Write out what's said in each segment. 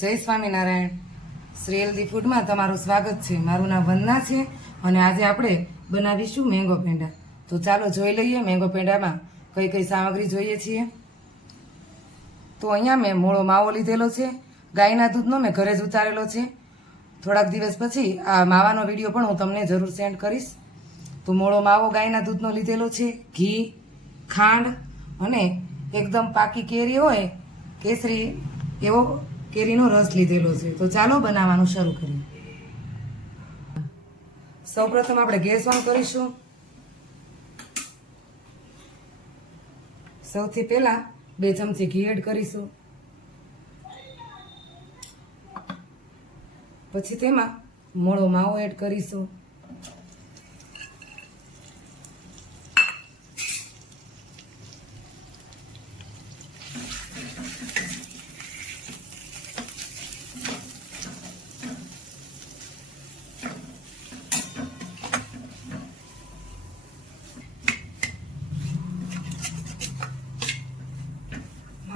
જય સ્વામિનારાયણ. શ્રી હેલ્ધી ફૂડમાં તમારું સ્વાગત છે. મારું નામ વંદના છે અને આજે આપણે બનાવીશું મેંગો પેંડા. તો ચાલો જોઈ લઈએ મેંગો પેંડામાં કઈ કઈ સામગ્રી જોઈએ છીએ. તો અહીંયા મેં મોળો માવો લીધેલો છે. ગાયના દૂધનો મેં ઘરે જ ઉતારેલો છે. થોડાક દિવસ પછી આ માવાનો વિડીયો પણ હું તમને જરૂર સેન્ડ કરીશ. તો મોળો માવો ગાયના દૂધનો લીધેલો છે, ઘી, ખાંડ અને એકદમ પાકી કેરી હોય કેસરી એવો કેરીનો રસ લીધેલો છે. તો ચાલો બનાવવાનું શરૂ કરીએ. સૌપ્રથમ આપણે ગેસ ઓન કરીશું. સૌથી પહેલા 2 ચમચી ઘી એડ કરીશું. પછી તેમાં મોળો માવો એડ કરીશું.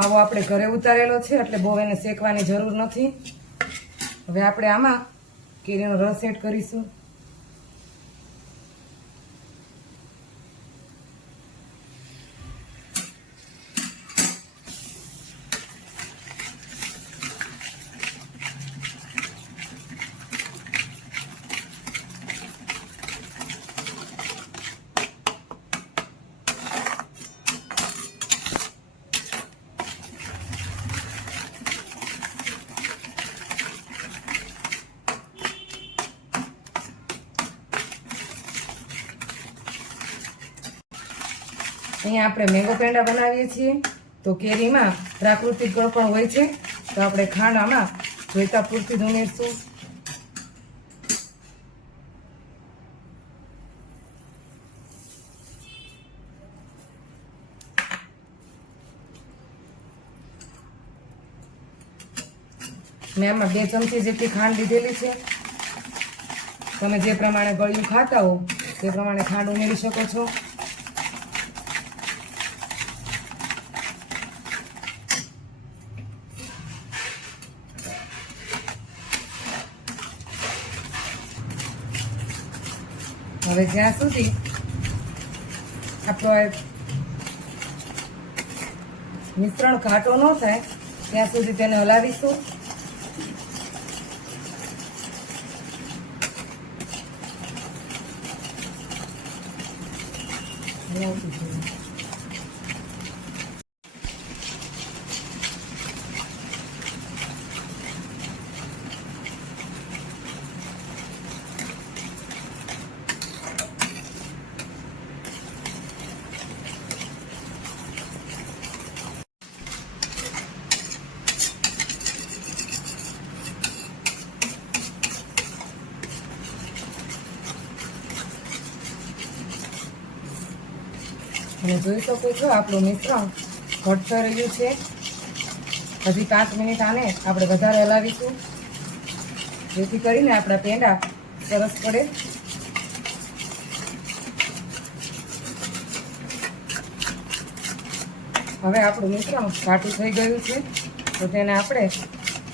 માવો આપણે ઘરે ઉતારેલો છે એટલે બહુ એને શેકવાની જરૂર નથી. હવે આપણે આમાં કેરીનો રસ એડ કરીશું. અહીંયા આપણે મેંગો પેંડા બનાવીએ છીએ તો કેરીમાં પ્રાકૃતિક ગળ પણ હોય છે. તો આપણે ખાંડ આમાં જોઈતા પૂરતી જ ઉમેરશું. મેં આમાં 2 ચમચી જેટલી ખાંડ લીધેલી છે. તમે જે પ્રમાણે ગળ્યું ખાતા હો તે પ્રમાણે ખાંડ ઉમેરી શકો છો. હવે જ્યાં સુધી આપણો મિશ્રણ ઘાટો ન થાય ત્યાં સુધી તેને હલાવીશું. અને જોઈ શકો છો આપણું મિશ્રણ ઘટ થઈ રહ્યું છે. હજી 5 મિનિટ આને આપણે વધારે હલાવીશું જેથી કરીને આપણા પેંડા સરસ પડે. હવે આપણું મિશ્રણ ઘાટું થઈ ગયું છે તો તેને આપણે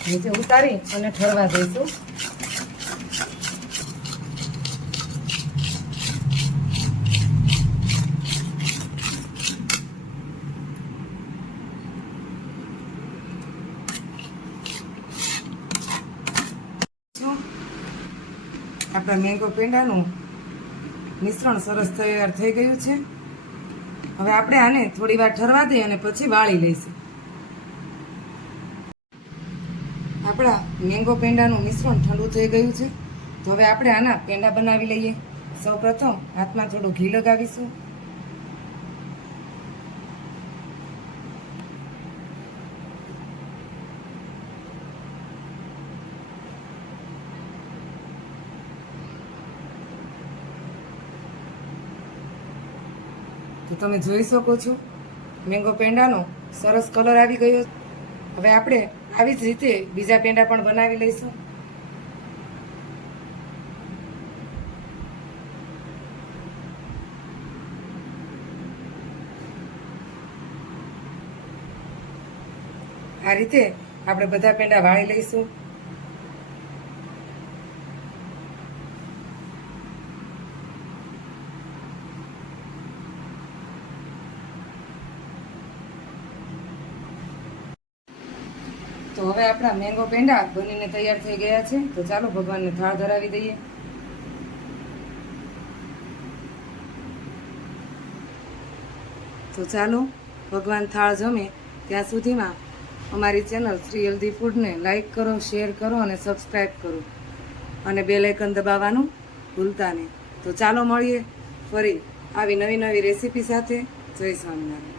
નીચે ઉતારી અને ઠરવા દઈશું. આપણા મેંગો પેંડાનું મિશ્રણ સરસ તૈયાર થઈ ગયું છે. હવે આપણે આને થોડી વાર ઠરવા દઈએ અને પછી વાળી લઈશું. આપણા મેંગો પેંડાનું મિશ્રણ ઠંડુ થઈ ગયું છે તો હવે આપણે આના પેંડા બનાવી લઈએ. સૌપ્રથમ હાથમાં થોડું ઘી લગાવીશું. તો તમે જોઈ શકો છો મેંગો પેંડાનો સરસ કલર આવી ગયો. હવે આપણે આવી જ રીતે બીજા પેંડા પણ બનાવી લઈશું. આ રીતે આપણે બધા પેંડા વાળી લઈશું. તો હવે આપણા મેંગો પેંડા બનીને તૈયાર થઈ ગયા છે. તો ચાલો ભગવાનને થાળ ધરાવી દઈએ. તો ચાલો ભગવાન થાળ જમે ત્યાં સુધીમાં અમારી ચેનલ શ્રી હેલ્ધી ફૂડને લાઈક કરો, શેર કરો અને સબસ્ક્રાઈબ કરો અને બેલ આઇકન દબાવવાનું ભૂલતા નહીં. તો ચાલો મળીએ ફરી આવી નવી નવી રેસીપી સાથે. જય સ્વામિનારાયણ.